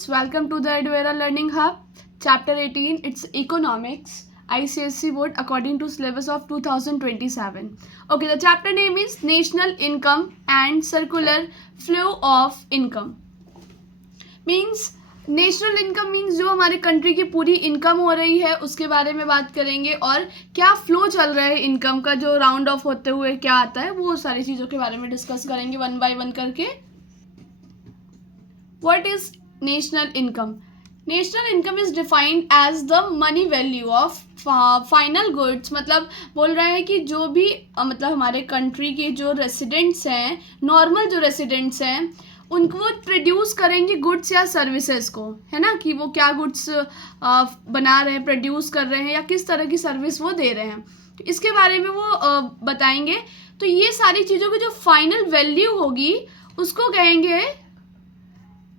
students, welcome to the Eduvera Learning Hub. Chapter 18, it's Economics, ICSE Board according to syllabus of 2027. Okay, the chapter name is National Income and Circular Flow of Income. Means national income means जो हमारे country की पूरी income हो रही है उसके बारे में बात करेंगे और क्या फ्लो चल रहा है इनकम का, जो राउंड ऑफ होते हुए क्या आता है, वो सारी चीज़ों के बारे में डिस्कस करेंगे वन बाय वन करके. What is national income? National income is defined as the money value of final goods. मतलब बोल रहा है कि जो भी मतलब हमारे कंट्री के जो रेसिडेंट्स हैं, नॉर्मल जो रेसिडेंट्स हैं, उनको वो प्रोड्यूस करेंगे गुड्स या सर्विसेज को, है ना, कि वो क्या गुड्स बना रहे हैं, प्रोड्यूस कर रहे हैं या किस तरह की सर्विस वो दे रहे हैं, तो इसके बारे में वो बताएंगे. तो ये सारी चीज़ों की जो फाइनल वैल्यू होगी उसको कहेंगे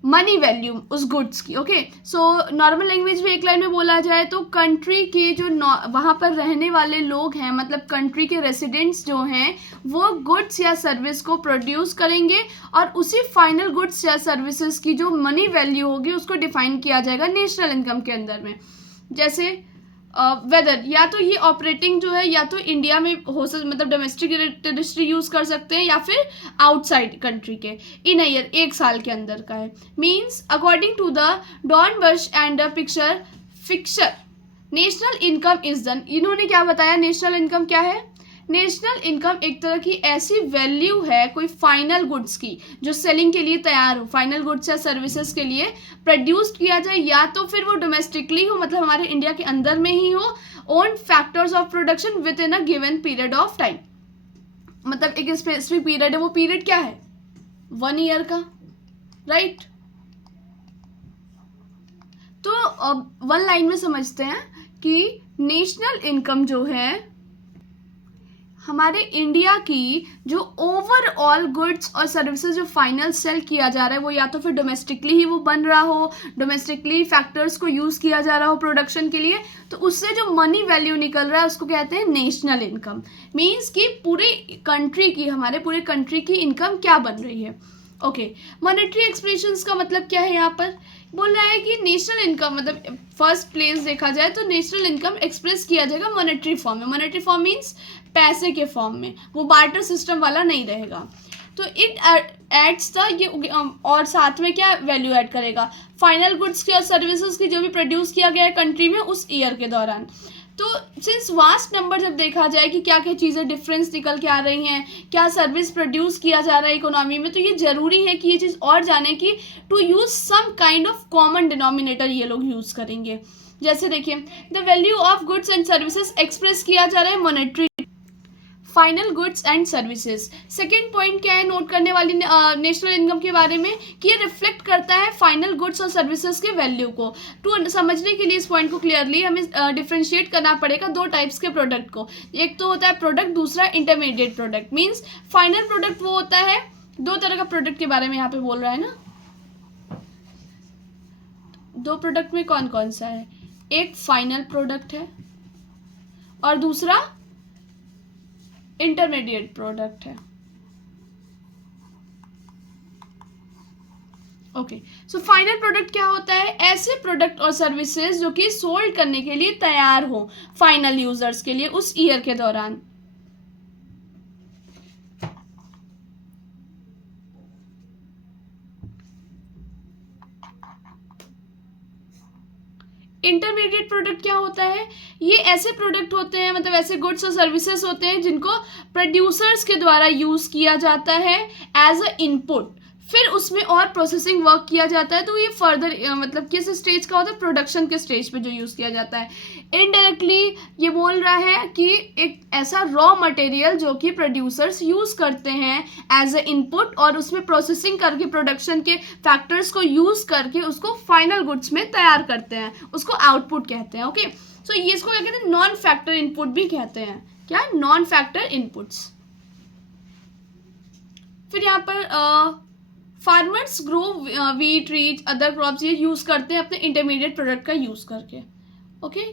मनी वैल्यू उस गुड्स की. ओके, सो नॉर्मल लैंग्वेज में एक लाइन में बोला जाए तो कंट्री के जो वहाँ पर रहने वाले लोग हैं, मतलब कंट्री के रेसिडेंट्स जो हैं, वो गुड्स या सर्विस को प्रोड्यूस करेंगे और उसी फाइनल गुड्स या सर्विसेज की जो मनी वैल्यू होगी उसको डिफाइन किया जाएगा नेशनल इनकम के अंदर में. जैसे वेदर या तो ये ऑपरेटिंग जो है या तो इंडिया में हो सकता, मतलब डोमेस्टिक टेरिटरी यूज़ कर सकते हैं या फिर आउटसाइड कंट्री के, इन अ ईयर, एक साल के अंदर का है. Means according to the Dornbusch and picture Fischer national income is done. इन्होंने क्या बताया नेशनल इनकम क्या है? नेशनल इनकम एक तरह की ऐसी वैल्यू है कोई फाइनल गुड्स की जो सेलिंग के लिए तैयार हो, फाइनल गुड्स या सर्विसेज के लिए प्रोड्यूस किया जाए, या तो फिर वो डोमेस्टिकली हो, मतलब हमारे इंडिया के अंदर में ही हो, own factors of production with in a given period of time. मतलब एक स्पेसिफिक पीरियड है, वो पीरियड क्या है? 1 ईयर का, राइट. तो अब वन लाइन में समझते हैं कि नेशनल इनकम जो है हमारे इंडिया की जो ओवरऑल गुड्स और सर्विसेज जो फाइनल सेल किया जा रहा है वो या तो फिर डोमेस्टिकली ही वो बन रहा हो, डोमेस्टिकली फैक्टर्स को यूज़ किया जा रहा हो प्रोडक्शन के लिए, तो उससे जो मनी वैल्यू निकल रहा है उसको कहते हैं नेशनल इनकम. मीन्स कि पूरे कंट्री की, हमारे पूरे कंट्री की इनकम क्या बन रही है. ओके, मॉनेटरी एक्सप्रेशंस का मतलब क्या है? यहाँ पर बोल रहा है कि नेशनल इनकम, मतलब फर्स्ट प्लेस देखा जाए तो नेशनल इनकम एक्सप्रेस किया जाएगा मॉनेटरी फॉर्म में. मॉनेटरी फॉर्म मीन्स पैसे के फॉर्म में, वो बार्टर सिस्टम वाला नहीं रहेगा. तो इट एड्स द ये और साथ में क्या वैल्यू ऐड करेगा? फाइनल गुड्स की और सर्विसेज की जो भी प्रोड्यूस किया गया है कंट्री में उस ईयर के दौरान. तो सिंस वास्ट नंबर जब देखा जाए कि क्या क्या चीज़ें डिफरेंस निकल के आ रही हैं, क्या सर्विस प्रोड्यूस किया जा रहा है इकोनॉमी में, तो ये ज़रूरी है कि ये चीज़ और जाने की to use some kind of common denominator ये लोग यूज़ करेंगे. जैसे देखिए, the value of goods and services express किया जा रहा है monetary final goods and services. Second point क्या है नोट करने वाली नेशनल इनकम के बारे में, कि ये रिफ्लेक्ट करता है फाइनल गुड्स और सर्विसेज के वैल्यू को. टू समझने के लिए इस पॉइंट को क्लियरली हमें डिफ्रेंशिएट करना पड़ेगा दो टाइप्स के प्रोडक्ट को. एक तो होता है प्रोडक्ट, दूसरा intermediate product. Means final product वो होता है, दो तरह का प्रोडक्ट के बारे में यहाँ पे बोल रहा है ना. दो प्रोडक्ट में कौन कौन सा है? एक फाइनल प्रोडक्ट है और दूसरा इंटरमीडिएट प्रोडक्ट है. ओके, सो फाइनल प्रोडक्ट क्या होता है? ऐसे प्रोडक्ट और सर्विसेज जो कि सोल्ड करने के लिए तैयार हो फाइनल यूजर्स के लिए उस ईयर के दौरान. इंटरमीडिएट प्रोडक्ट क्या होता है? ये ऐसे प्रोडक्ट होते हैं, मतलब ऐसे गुड्स और सर्विसेज होते हैं जिनको प्रोड्यूसर्स के द्वारा यूज़ किया जाता है एज अ इनपुट, फिर उसमें और प्रोसेसिंग वर्क किया जाता है. तो ये फर्दर मतलब किस स्टेज का होता है? प्रोडक्शन के स्टेज पे जो यूज़ किया जाता है. इनडायरेक्टली ये बोल रहा है कि एक ऐसा रॉ मटेरियल जो कि प्रोड्यूसर्स यूज़ करते हैं एज अ इनपुट और उसमें प्रोसेसिंग करके प्रोडक्शन के फैक्टर्स को यूज़ करके उसको फाइनल गुड्स में तैयार करते हैं, उसको आउटपुट कहते हैं. ओके, सो ये इसको क्या कहते हैं? नॉन फैक्टर इनपुट भी कहते हैं. क्या? Non factor inputs. फिर यहाँ पर farmers grow wheat, reach, other crops ये यूज़ करते हैं अपने इंटरमीडिएट प्रोडक्ट का यूज़ करके. ओके,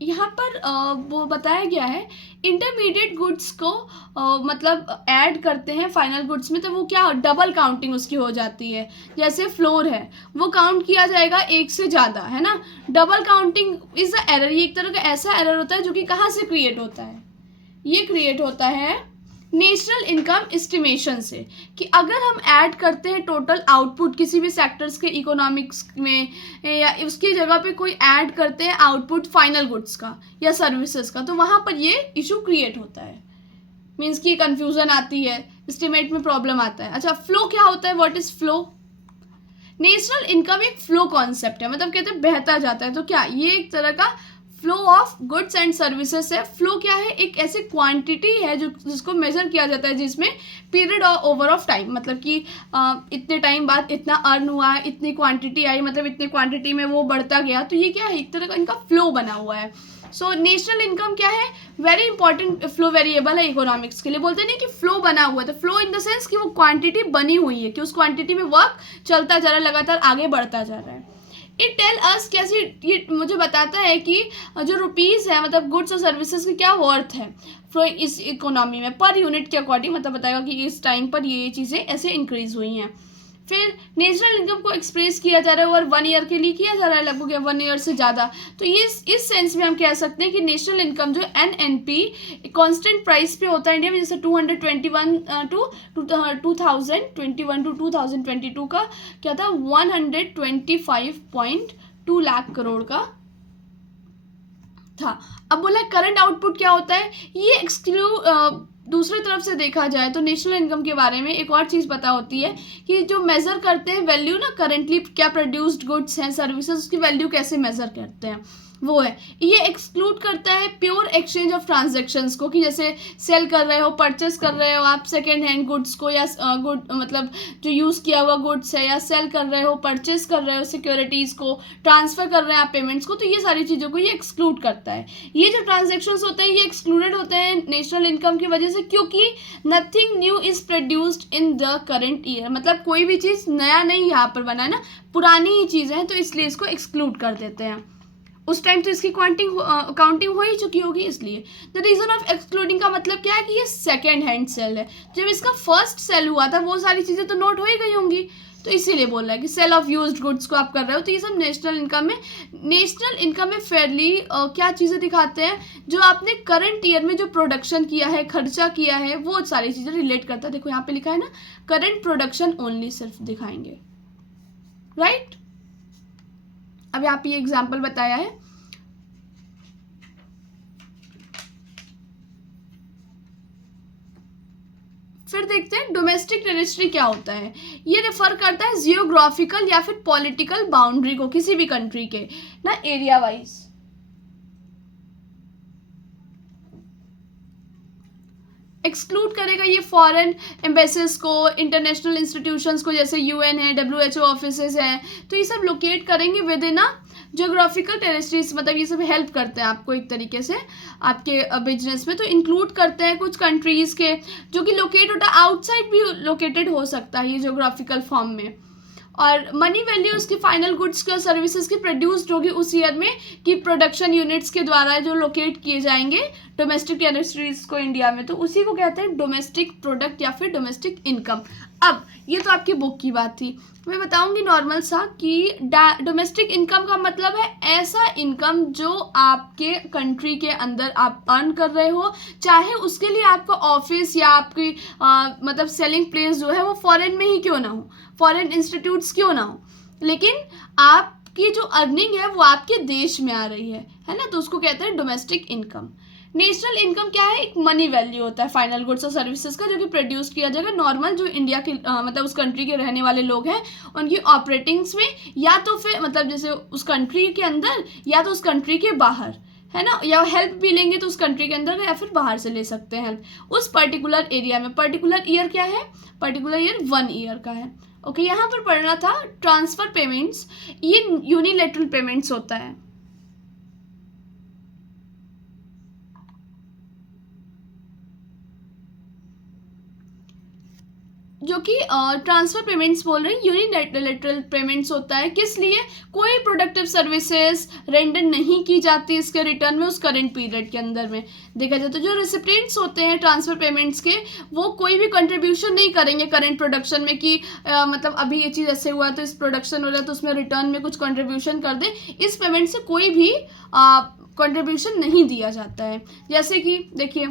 यहाँ पर वो बताया गया है इंटरमीडिएट गुड्स को मतलब ऐड करते हैं फाइनल गुड्स में, तो वो क्या डबल काउंटिंग उसकी हो जाती है। जैसे फ्लोर है वो काउंट किया जाएगा एक से ज़्यादा, है ना। Double counting is a error, ये एक तरह का ऐसा एरर होता है जो कि कहाँ से क्रिएट होता है, ये क्रिएट होता है नेशनल इनकम एस्टिमेशन से, कि अगर हम ऐड करते हैं टोटल आउटपुट किसी भी सेक्टर्स के इकोनॉमिक्स में, या उसकी जगह पे कोई ऐड करते हैं आउटपुट फाइनल गुड्स का या सर्विसेज का, तो वहाँ पर ये इशू क्रिएट होता है। मीन्स की कन्फ्यूजन आती है, एस्टिमेट में प्रॉब्लम आता है। अच्छा, फ्लो क्या होता है, what is flow? National income एक फ्लो कॉन्सेप्ट है, मतलब कहते हैं बहता जाता है। तो क्या ये एक तरह का flow of goods and services है। फ्लो क्या है, एक ऐसी क्वांटिटी है जो जिसको मेजर किया जाता है जिसमें पीरियड और ओवर ऑफ टाइम, मतलब कि इतने टाइम बाद इतना अर्न हुआ है, इतनी क्वांटिटी आई, मतलब इतनी क्वांटिटी में वो बढ़ता गया। तो ये क्या है, एक तरह का इनका फ्लो बना हुआ है। सो नेशनल इनकम क्या है, वेरी इंपॉर्टेंट फ्लो वेरिएबल है इकोनॉमिक्स के लिए। बोलते नहीं कि फ्लो बना हुआ है, तो फ्लो इन द सेंस कि वो क्वांटिटी बनी हुई है, कि उस क्वांटिटी में वर्क चलता जा रहा है, लगातार आगे बढ़ता जा रहा है। इट टेल अस कैसी, ये मुझे बताता है कि जो रुपीज़ है, मतलब गुड्स और सर्विसेज की क्या वर्थ है इस इकोनॉमी में पर यूनिट के अकॉर्डिंग, मतलब बताएगा कि इस टाइम पर ये चीज़ें ऐसे इंक्रीज हुई हैं। फिर नेशनल इनकम को एक्सप्रेस किया जा रहा है और 1 ईयर के लिए किया जा रहा है, लगभग 1 ईयर से ज़्यादा। तो ये इस सेंस में हम कह सकते हैं कि नेशनल इनकम जो NNP कांस्टेंट प्राइस पे होता है इंडिया में, जैसे 2021 टू 2022 का क्या था, 125.2 लाख करोड़ का था। अब बोला करंट आउटपुट क्या होता है, ये दूसरी तरफ से देखा जाए तो नेशनल इनकम के बारे में एक और चीज़ पता होती है कि जो मेज़र करते हैं वैल्यू ना, करेंटली क्या प्रोड्यूस्ड गुड्स हैं सर्विसेज, उसकी वैल्यू कैसे मेज़र करते हैं वो है। ये एक्सक्लूड करता है प्योर एक्सचेंज ऑफ ट्रांजैक्शंस को, कि जैसे सेल कर रहे हो, परचेस कर रहे हो आप सेकेंड हैंड गुड्स को, या गुड मतलब जो यूज़ किया हुआ गुड्स है, या सेल कर रहे हो, परचेस कर रहे हो सिक्योरिटीज़ को, ट्रांसफ़र कर रहे हैं आप पेमेंट्स को, तो ये सारी चीज़ों को ये एक्सक्लूड करता है। ये जो ट्रांजेक्शन्स होते हैं ये एक्सक्लूडेड होते हैं नेशनल इनकम की वजह से, क्योंकि nothing new is produced in the current year, मतलब कोई भी चीज़ नया नहीं यहाँ पर बना है ना, पुरानी ही चीज़ें हैं, तो इसलिए इसको एक्सक्लूड कर देते हैं। उस टाइम तो इसकी काउंटिंग हो ही चुकी होगी, इसलिए। द रीज़न ऑफ एक्सक्लूडिंग का मतलब क्या है कि ये सेकेंड हैंड सेल है, जब इसका फर्स्ट सेल हुआ था वो सारी चीज़ें तो नोट हो ही गई होंगी, तो इसीलिए बोल रहा है कि सेल ऑफ यूज्ड गुड्स को आप कर रहे हो। तो ये सब नेशनल इनकम में फेयरली क्या चीज़ें दिखाते हैं, जो आपने करंट ईयर में जो प्रोडक्शन किया है, खर्चा किया है, वो सारी चीज़ें रिलेट करता है। देखो यहाँ पे लिखा है ना, करंट प्रोडक्शन ओनली सिर्फ दिखाएंगे, राइट। अब यहाँ पे ये एग्जाम्पल बताया है। फिर देखते हैं डोमेस्टिक टेरिटरी क्या होता है। ये रेफर करता है जियोग्राफिकल या फिर पॉलिटिकल बाउंड्री को, किसी भी कंट्री के ना एरिया वाइज। एक्सक्लूड करेगा ये फॉरेन एम्बेसीज को, इंटरनेशनल इंस्टीट्यूशंस को, जैसे UN है, WHO ऑफिसेज हैं, तो ये सब लोकेट करेंगे विद इन जोग्राफिकल टेरिटरीज, मतलब ये सब हेल्प करते हैं आपको एक तरीके से आपके बिजनेस में। तो इंक्लूड करते हैं कुछ कंट्रीज़ के जो कि लोकेट होता है, आउटसाइड भी लोकेटेड हो सकता है ये जोग्राफिकल फॉर्म में। और मनी वैल्यू उसकी फाइनल गुड्स की और सर्विसेज की प्रोड्यूस्ड होगी उस ईयर में, कि प्रोडक्शन यूनिट्स के द्वारा जो लोकेट किए जाएंगे डोमेस्टिक टेरिटरीज को इंडिया में, तो उसी को कहते हैं डोमेस्टिक प्रोडक्ट या फिर डोमेस्टिक इनकम। अब ये तो आपकी बुक की बात थी, मैं बताऊंगी नॉर्मल सा कि डोमेस्टिक इनकम का मतलब है ऐसा इनकम जो आपके कंट्री के अंदर आप अर्न कर रहे हो, चाहे उसके लिए आपका ऑफिस या आपकी मतलब सेलिंग प्लेस जो है वो फॉरेन में ही क्यों ना हो, फॉरेन इंस्टीट्यूट्स क्यों ना हो, लेकिन आपकी जो अर्निंग है वो आपके देश में आ रही है ना, तो उसको कहते हैं डोमेस्टिक इनकम। नेशनल इनकम क्या है, एक मनी वैल्यू होता है फाइनल गुड्स और सर्विसेज का, जो कि प्रोड्यूस किया जाएगा नॉर्मल जो इंडिया के मतलब उस कंट्री के रहने वाले लोग हैं उनकी ऑपरेटिंग्स में, या तो फिर मतलब जैसे उस कंट्री के अंदर या तो उस कंट्री के बाहर, है ना, या हेल्प भी लेंगे तो उस कंट्री के अंदर या फिर बाहर से ले सकते हैं हेल्प उस पर्टिकुलर एरिया में। पर्टिकुलर ईयर क्या है, पर्टिकुलर ईयर 1 ईयर का है। ओके, यहाँ पर पढ़ना था ट्रांसफर पेमेंट्स, ये यूनिलेटरल पेमेंट्स होता है। जो कि ट्रांसफ़र पेमेंट्स बोल रहे हैं, यूनिलैटरल पेमेंट्स होता है। किस लिए? कोई प्रोडक्टिव सर्विसेज रेंडर नहीं की जाती इसके रिटर्न में उस करंट पीरियड के अंदर में। देखा जाए तो जो रेसिपिएंट्स होते हैं ट्रांसफ़र पेमेंट्स के, वो कोई भी कंट्रीब्यूशन नहीं करेंगे करंट प्रोडक्शन में कि मतलब अभी ये चीज़ ऐसे हुआ तो इस प्रोडक्शन हो रहा है तो उसमें रिटर्न में कुछ कंट्रीब्यूशन कर दें। इस पेमेंट से कोई भी कंट्रीब्यूशन नहीं दिया जाता है। जैसे कि देखिए,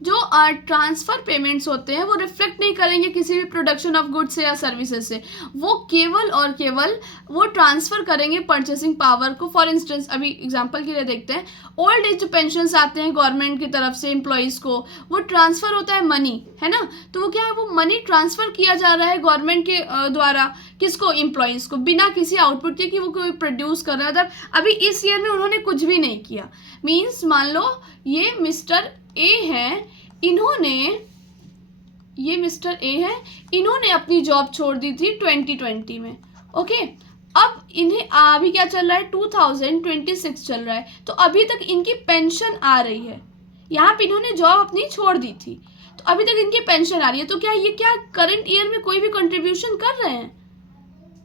जो ट्रांसफ़र पेमेंट्स होते हैं वो रिफ्लेक्ट नहीं करेंगे किसी भी प्रोडक्शन ऑफ गुड्स या सर्विसेज से, वो केवल और केवल वो ट्रांसफ़र करेंगे परचेसिंग पावर को। फॉर इंस्टेंस अभी एग्जांपल के लिए देखते हैं, ओल्ड एज जो पेंशन्स आते हैं गवर्नमेंट की तरफ से एम्प्लॉयज़ को, वो ट्रांसफ़र होता है मनी, है ना। तो वो क्या है, वो मनी ट्रांसफ़र किया जा रहा है गवर्नमेंट के द्वारा किसको? एम्प्लॉयज़ को, बिना किसी आउटपुट के कि वो कोई प्रोड्यूस कर रहा है। मतलब अभी इस ईयर में उन्होंने कुछ भी नहीं किया। मीन्स मान लो ये मिस्टर ए हैं, ये मिस्टर ए है, इन्होंने अपनी जॉब छोड़ दी थी 2020 में। ओके, अब इन्हें अभी क्या चल रहा है? 2026 चल रहा है, तो अभी तक इनकी पेंशन आ रही है। यहाँ पे इन्होंने जॉब अपनी छोड़ दी थी तो अभी तक इनकी पेंशन आ रही है। तो क्या ये क्या करंट ईयर में कोई भी कंट्रीब्यूशन कर रहे हैं?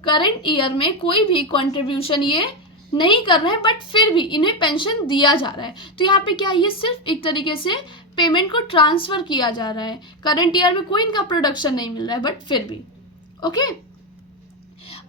करंट ईयर में कोई भी कंट्रीब्यूशन ये नहीं कर रहे हैं, बट फिर भी इन्हें पेंशन दिया जा रहा है। तो यहाँ पे क्या, ये सिर्फ एक तरीके से पेमेंट को ट्रांसफ़र किया जा रहा है। करंट ईयर में कोई इनका प्रोडक्शन नहीं मिल रहा है, बट फिर भी। ओके,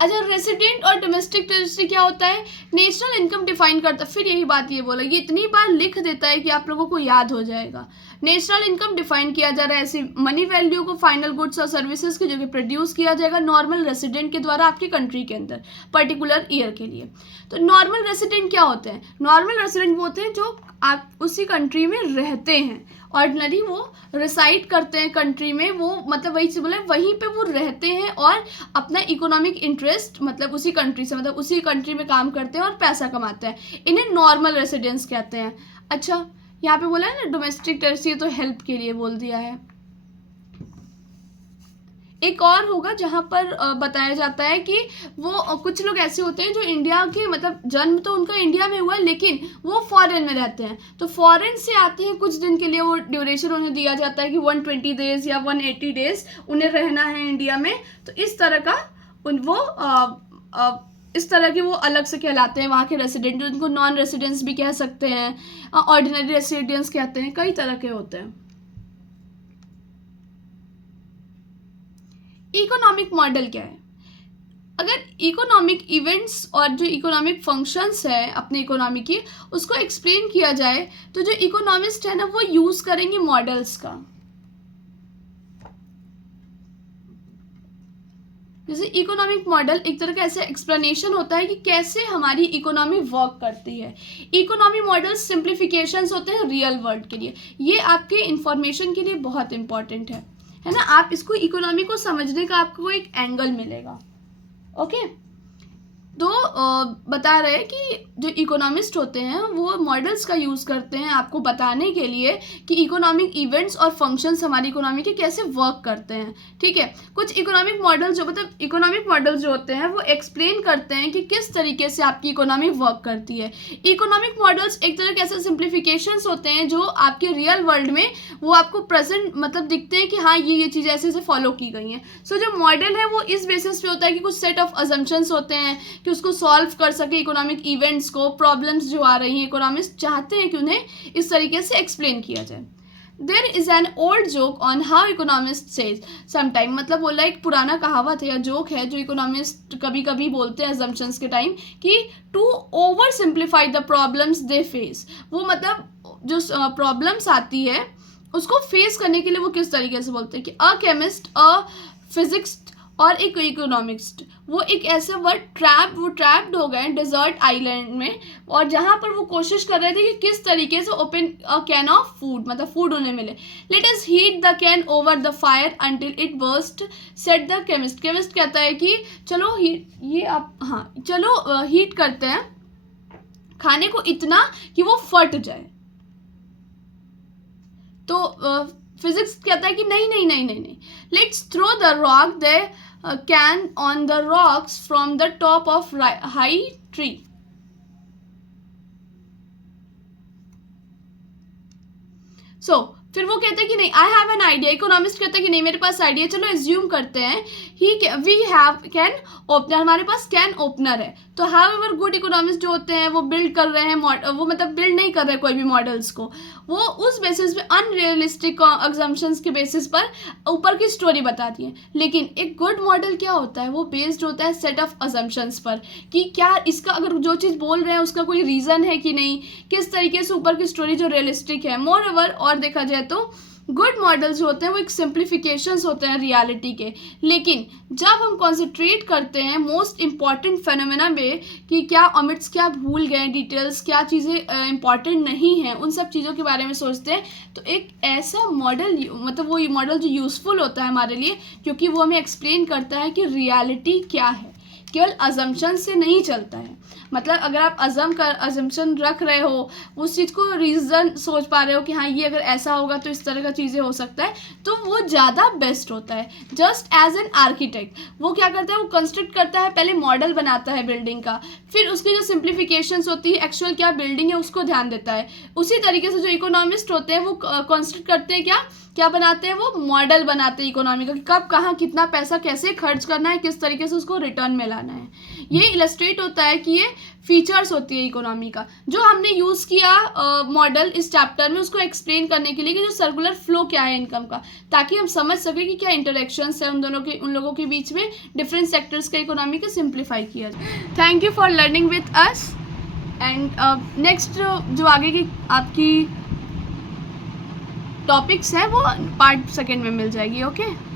अच्छा, रेसिडेंट और डोमेस्टिक टेरिटरी क्या होता है? नेशनल इनकम डिफाइन करता है। फिर यही बात ये बोला, ये इतनी बार लिख देता है कि आप लोगों को याद हो जाएगा। नेशनल इनकम डिफाइन किया जा रहा है ऐसी मनी वैल्यू को फाइनल गुड्स और सर्विसेज की जो कि प्रोड्यूस किया जाएगा नॉर्मल रेसिडेंट के द्वारा आपकी कंट्री के अंदर पर्टिकुलर ईयर के लिए। तो नॉर्मल रेसिडेंट क्या होते हैं? नॉर्मल रेसिडेंट वो होते हैं जो आप उसी कंट्री में रहते हैं। ऑर्डिनरी वो रिसाइड करते हैं कंट्री में, वो मतलब वही चीज़ बोला, वहीं पे वो रहते हैं और अपना इकोनॉमिक इंटरेस्ट मतलब उसी कंट्री से, मतलब उसी कंट्री में काम करते हैं और पैसा कमाते हैं। इन्हें नॉर्मल रेसिडेंट्स कहते हैं। अच्छा, यहाँ पे बोला है ना डोमेस्टिक टेरिटरी, तो हेल्प के लिए बोल दिया है। एक और होगा जहाँ पर बताया जाता है कि वो कुछ लोग ऐसे होते हैं जो इंडिया के मतलब जन्म तो उनका इंडिया में हुआ है लेकिन वो फॉरेन में रहते हैं, तो फॉरेन से आते हैं कुछ दिन के लिए, वो ड्यूरेशन उन्हें दिया जाता है कि 120 डेज या 180 डेज उन्हें रहना है इंडिया में। तो इस तरह का इस तरह के वो अलग से कहलाते हैं वहाँ के रेसिडेंट। उनको नॉन रेसिडेंट्स भी कह सकते हैं, ऑर्डिनरी रेसिडेंट्स कहते हैं, कई तरह के होते हैं। इकोनॉमिक मॉडल क्या है? अगर इकोनॉमिक इवेंट्स और जो इकोनॉमिक फंक्शंस है अपनी इकोनॉमी की, उसको एक्सप्लेन किया जाए तो जो इकोनॉमिस्ट है ना वो यूज करेंगे मॉडल्स का। जैसे इकोनॉमिक मॉडल एक तरह का ऐसा एक्सप्लेनेशन होता है कि कैसे हमारी इकोनॉमी वर्क करती है। इकोनॉमी मॉडल सिंप्लीफिकेशंस होते हैं रियल वर्ल्ड के लिए। ये आपके इंफॉर्मेशन के लिए बहुत इंपॉर्टेंट है ना। आप इसको इकोनॉमी को समझने का आपको एक एंगल मिलेगा। ओके, तो बता रहे हैं कि जो इकोनॉमिस्ट होते हैं वो मॉडल्स का यूज़ करते हैं आपको बताने के लिए कि इकोनॉमिक इवेंट्स और फंक्शंस हमारी इकोनॉमी के कैसे वर्क करते हैं। ठीक है, कुछ इकोनॉमिक मॉडल जो मतलब इकोनॉमिक मॉडल्स जो होते हैं वो एक्सप्लेन करते हैं कि किस तरीके से आपकी इकोनॉमी वर्क करती है। इकोनॉमिक मॉडल्स एक तरह के ऐसे सिंप्लीफिकेशंस होते हैं जो आपके रियल वर्ल्ड में वो आपको प्रेजेंट मतलब दिखते हैं कि हाँ ये चीज़ें ऐसे ऐसे फॉलो की गई हैं। सो जो मॉडल है वो इस बेसिस पे होता है कि कुछ सेट ऑफ अजम्पशंस होते हैं कि उसको सॉल्व कर सके इकोनॉमिक इवेंट्स को, प्रॉब्लम्स जो आ रही हैं इकोनॉमिस्ट चाहते हैं कि उन्हें इस तरीके से एक्सप्लेन किया जाए। There is an old joke on how economist says sometime, मतलब बोला एक पुराना कहावत है या जोक है जो इकोनॉमिस्ट कभी कभी बोलते हैं अजम्पशंस के टाइम कि to oversimplify the problems they face. वो मतलब जो प्रॉब्लम्स आती है उसको फेस करने के लिए वो किस तरीके से बोलते हैं कि अ केमिस्ट, अ फिजिक्स और एक इकोनॉमिस्ट, वो एक ऐसा वर्ड वो ट्रैप्ड हो गए डेजर्ट आइलैंड में, और जहाँ पर वो कोशिश कर रहे थे कि किस तरीके से open a can of food, मतलब फूड उन्हें मिले। Let us heat the can over the fire until it burst, set the chemist. Chemist कहता है कि चलो हीट करते हैं खाने को इतना कि वो फट जाए। तो फिजिक्स कहता है कि नहीं, let's throw the rock they can on the rocks from the top of high tree. So फिर वो कहते हैं कि नहीं, I have an idea, economist कहते हैं कि नहीं मेरे पास आइडिया, चलो एज्यूम करते हैं वी हैव कैन ओपनर, हमारे पास कैन ओपनर है। तो हाउ एवर गुड इकोनॉमिस्ट जो होते हैं वो बिल्ड कर रहे हैं वो मतलब बिल्ड नहीं कर रहे कोई भी मॉडल्स को, वो उस बेसिस पे अनरियलिस्टिक अजम्पशंस के बेसिस पर ऊपर की स्टोरी बताती है। लेकिन एक गुड मॉडल क्या होता है, वो बेस्ड होता है सेट ऑफ अजम्पशंस पर कि क्या इसका अगर जो चीज़ बोल रहे हैं उसका कोई रीज़न है कि नहीं, किस तरीके से ऊपर की स्टोरी जो रियलिस्टिक है। मोर ओवर और देखा जाए तो गुड मॉडल्स होते हैं वो एक सिंप्लीफिकेशंस होते हैं रियलिटी के। लेकिन जब हम कॉन्सेंट्रेट करते हैं मोस्ट इम्पॉर्टेंट फेनोमेना में कि क्या ओमिट्स क्या भूल गए डिटेल्स, क्या चीज़ें इंपॉर्टेंट नहीं हैं, उन सब चीज़ों के बारे में सोचते हैं, तो एक ऐसा मॉडल मतलब वो मॉडल जो यूज़फुल होता है हमारे लिए, क्योंकि वो हमें एक्सप्लेन करता है कि रियलिटी क्या है, केवल अजम्पशन से नहीं चलता है। मतलब अगर आप अजम्पशन रख रहे हो, उस चीज़ को रीज़न सोच पा रहे हो कि हाँ ये अगर ऐसा होगा तो इस तरह का चीज़ें हो सकता है, तो वो ज़्यादा बेस्ट होता है। जस्ट एज एन आर्किटेक्ट वो क्या करता है, वो कंस्ट्रक्ट करता है, पहले मॉडल बनाता है बिल्डिंग का, फिर उसकी जो सिंप्लीफिकेशंस होती है, एक्चुअल क्या बिल्डिंग है उसको ध्यान देता है। उसी तरीके से जो इकोनॉमिस्ट होते हैं वो कंस्ट्रक्ट करते हैं क्या बनाते हैं, वो मॉडल बनाते हैं इकोनॉमी का कि कब कहाँ कितना पैसा कैसे खर्च करना है, किस तरीके से उसको रिटर्न में लाना है। ये इलस्ट्रेट होता है कि ये फीचर्स होती है इकोनॉमी का, जो हमने यूज़ किया मॉडल इस चैप्टर में उसको एक्सप्लेन करने के लिए कि जो सर्कुलर फ्लो क्या है इनकम का, ताकि हम समझ सकें कि क्या इंटरेक्शंस है उन लोगों के बीच में, डिफरेंट सेक्टर्स का इकोनॉमी को सिंप्लीफाई किया जाए। Thank you for learning with us and next जो आगे की आपकी टॉपिक्स हैं वो पार्ट सेकेंड में मिल जाएगी। ओके।